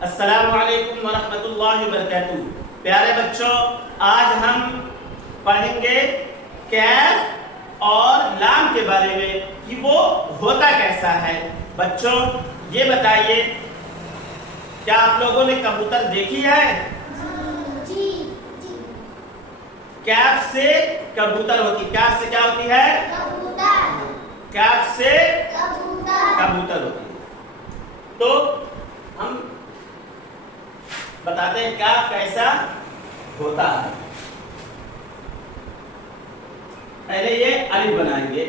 अस्सलामु अलैकुम वरहमतुल्लाहि वबरकातुहू। प्यारे बच्चों, आज हम पढ़ेंगे कैफ और लाम के बारे में कि वो होता कैसा है। बच्चों ये बताइए, क्या आप लोगों ने कबूतर देखी है? जी। कैफ से कबूतर होती, कैफ से क्या होती है? कबूतर। कैफ से कबूतर। कबूतर होती है। तो हम बताते हैं क्या कैसा होता है। पहले ये अलिफ बनाएंगे।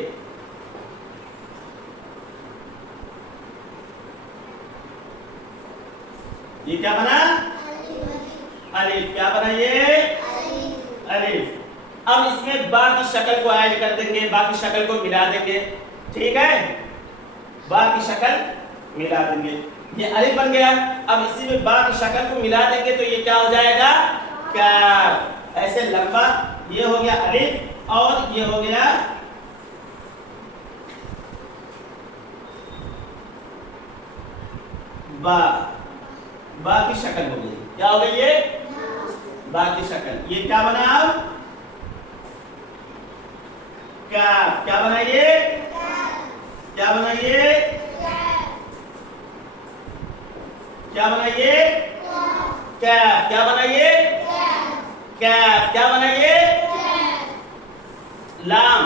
ये क्या बना? अलिफ। क्या बना ये? अलिफ। अब इसमें बा की शक्ल को ऐड कर देंगे, बा की शक्ल को मिला देंगे। ठीक है, बा की शक्ल मिला देंगे। ये अलिफ बन गया। अब इसी में बा की शक्ल को मिला देंगे तो ये क्या हो जाएगा? कैफ। ऐसे लंबा ये हो गया अलिफ और ये हो गया बा। बा की शक्ल हो गई। क्या हो गई ये? बा की शक्ल। ये क्या बना? अब कैफ। क्या बना ये? क्या बना ये? क्या बना ये? कैफ। क्या बना ये? कैफ। क्या बना ये? लाम।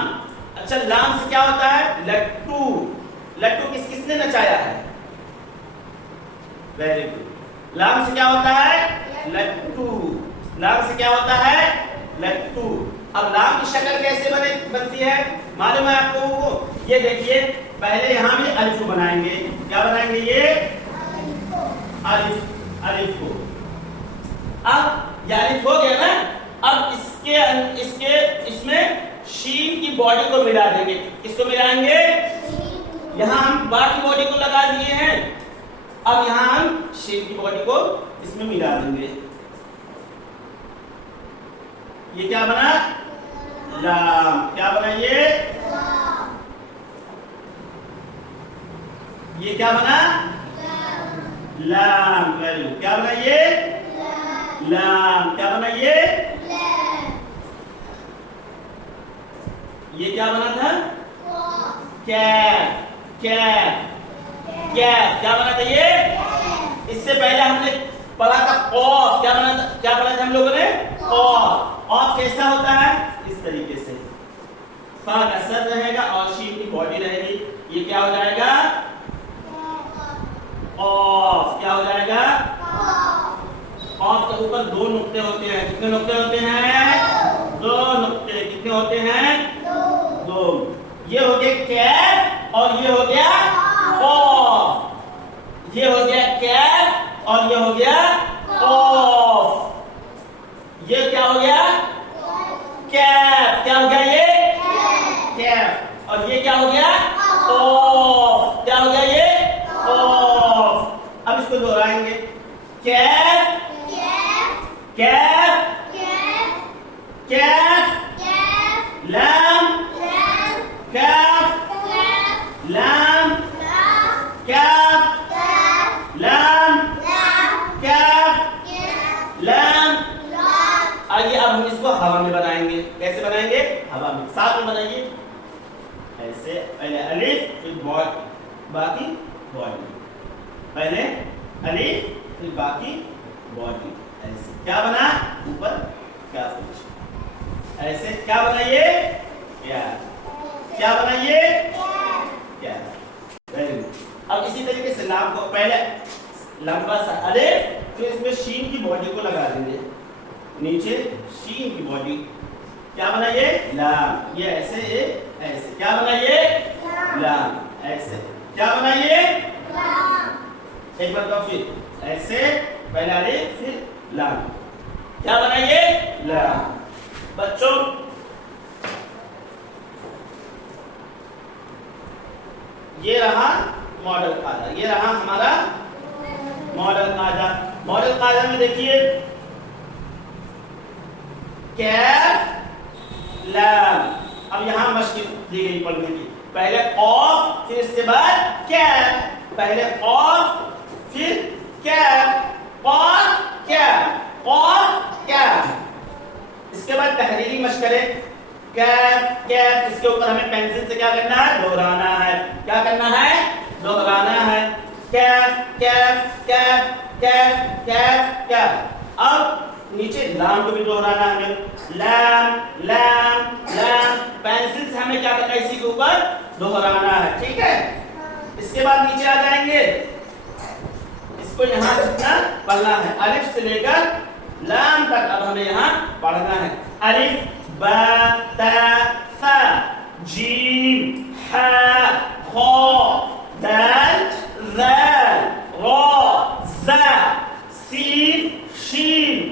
अच्छा, लाम से क्या होता है? लट्टू। लट्टू किसने नचाया है? Very good. लाम से क्या होता है? लट्टू। लाम से क्या होता है? लट्टू। अब लाम की शक्ल कैसे बनती है मालूम है आपको? ये देखिए, पहले यहां भी अलिफ को बनाएंगे। क्या बनाएंगे? ये अलिफ। अलिफ को। अब ये अलिफ हो गया ना। अब इसमें शीन की बॉडी को मिला देंगे। किसको मिलाएंगे? यहां हम बा की बॉडी को लगा दिए हैं। अब यहां हम शीन की बॉडी को इसमें मिला देंगे। ये क्या बना? लाम। क्या बना ये? ये क्या बना? लाम। वेरी। क्या बना ये? लाम। क्या बना ये? ये क्या बना था? कैफ। कैफ। कैफ। क्या बना था ये? इससे पहले हमने पढ़ा था कॉफ। क्या बना था? क्या पढ़ा था हम लोगों ने? कॉफ। ऑफ कैसा होता है? इस तरीके से फा का सर रहेगा और शीन की बॉडी रहेगी। ये क्या हो जाएगा? ऑफ। क्या हो जाएगा? ऑफ के ऊपर दो नुक्ते होते हैं। कितने नुक्ते होते हैं? दो नुक्ते। कितने होते हैं? दो। ये हो गया कैफ और ये हो गया ऑफ। ये हो गया कैफ और ये हो गया ऑफ। ये क्या हो गया? कैफ। क्या हो गया ये? कैफ। और ये क्या हो गया? ऑफ। क्या हो गया ये? ऑफ। अब इसको दोहराएंगे। कैफ। कैफ। कैफ। लाम। कैफ। लाम। कैफ। लाम। कैफ। लाम। आइए अब हम इसको हवा में बनाएंगे। कैसे बनाएंगे? हवा में। साथ में बनाइए। ऐसे पहले अलिफ फिर बाकी बॉडी। पहले अलिफ फिर बाकी बॉडी। ऐसे क्या बना? ऊपर क्या कुछ ऐसे। क्या बनाइए? क्या। क्या बनाइए? क्या। Very good. अब इसी तरीके से लाम को पहले लंबा सा अलिफ, फिर इसमें शीन की बॉडी को लगा देंगे। नीचे शीन की बॉडी। क्या बनाइए? लाम। ये ऐसे, ये ऐसे। क्या बनाइए? लाम। ऐसे। क्या बनाइए? एक बार तो फिर ऐसे, पहले अलिफ फिर लाम। क्या बनाइए? लाम। बच्चों ये रहा मॉडल कायदा। ये रहा हमारा मॉडल कायदा। मॉडल कायदा में देखिए कैफ लाम। अब यहां मश्क दी गई पढ़ने की। पहले ऑफ फिर इसके बाद कैफ। पहले ऑफ फिर कैफ। कॉफ कैफ। इसके बाद तहरीरी मश्क करें। कैफ कैफ, इसके ऊपर हमें पेंसिल से क्या करना है? दोहराना है। क्या करना है? दोहराना है। कैफ कैफ कैफ कैफ कैफ कैफ। अब नीचे लाम को भी दोहराना है हमें। लैम लैम लैम, पेंसिल से हमें क्या करना है? इसी के ऊपर दोहराना है। ठीक है, इसके बाद नीचे आ जाएंगे। इसको यहाँ जितना पढ़ना है, अलिफ से लेकर लाम तक अब हमें यहाँ पढ़ना है। अलिफ बा ता सा जीम हा खा दाल ज़ाल रा ज़ा सीन शीन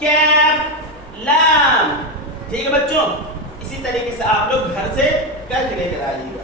कैफ लाम। ठीक है बच्चों, इसी तरीके से आप लोग घर से करके लेकर आइएगा।